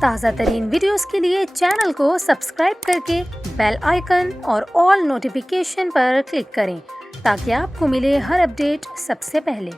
تازہ ترین ویڈیوز کے لیے چینل کو سبسکرائب کر کے بیل آئیکن اور آل نوٹیفیکیشن پر کلک کریں تاکہ آپ کو ملے ہر اپڈیٹ سب سے پہلے۔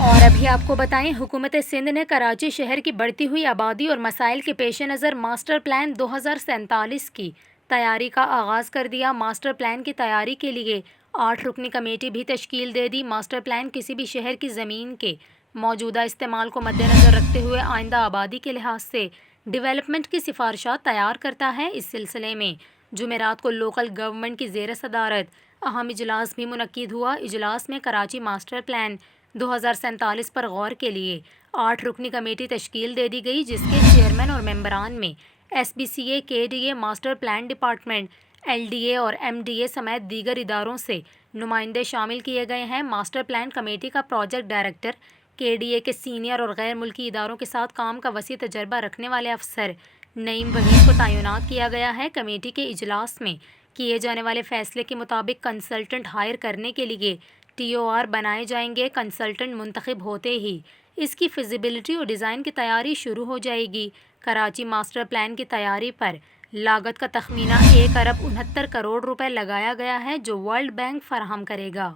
اور ابھی آپ کو بتائیں، حکومت سندھ نے کراچی شہر کی بڑھتی ہوئی آبادی اور مسائل کے پیش نظر ماسٹر پلان 2047 کی تیاری کا آغاز کر دیا۔ ماسٹر پلان کی تیاری کے لیے 8 رکنی کمیٹی بھی تشکیل دے دی۔ ماسٹر پلان کسی بھی شہر کی زمین کے موجودہ استعمال کو مد نظر رکھتے ہوئے آئندہ آبادی کے لحاظ سے ڈیولپمنٹ کی سفارشات تیار کرتا ہے۔ اس سلسلے میں جمعرات کو لوکل گورنمنٹ کی زیر صدارت اہم اجلاس بھی منعقد ہوا۔ اجلاس میں کراچی ماسٹر پلان 2047 پر غور کے لیے 8 رکنی کمیٹی تشکیل دے دی گئی، جس کے چیئرمین اور ممبران میں SBCA، KDA، master plan department, LDA اور MDA سمیت دیگر اداروں سے نمائندے شامل کیے گئے ہیں۔ ماسٹر پلان کمیٹی کا پروجیکٹ ڈائریکٹر، KDA کے سینئر اور غیر ملکی اداروں کے ساتھ کام کا وسیع تجربہ رکھنے والے افسر نعیم وحید کو تعینات کیا گیا ہے۔ کمیٹی کے اجلاس میں کیے جانے والے فیصلے کے مطابق کنسلٹنٹ ہائر کرنے کے لیے TOR بنائے جائیں گے۔ کنسلٹنٹ منتخب ہوتے ہی اس کی فیزیبلٹی اور ڈیزائن کی تیاری شروع ہو جائے گی۔ کراچی ماسٹر پلان کی تیاری پر لاگت کا تخمینہ 1 ارب 69 کروڑ روپے لگایا گیا ہے، جو ورلڈ بینک فراہم کرے گا۔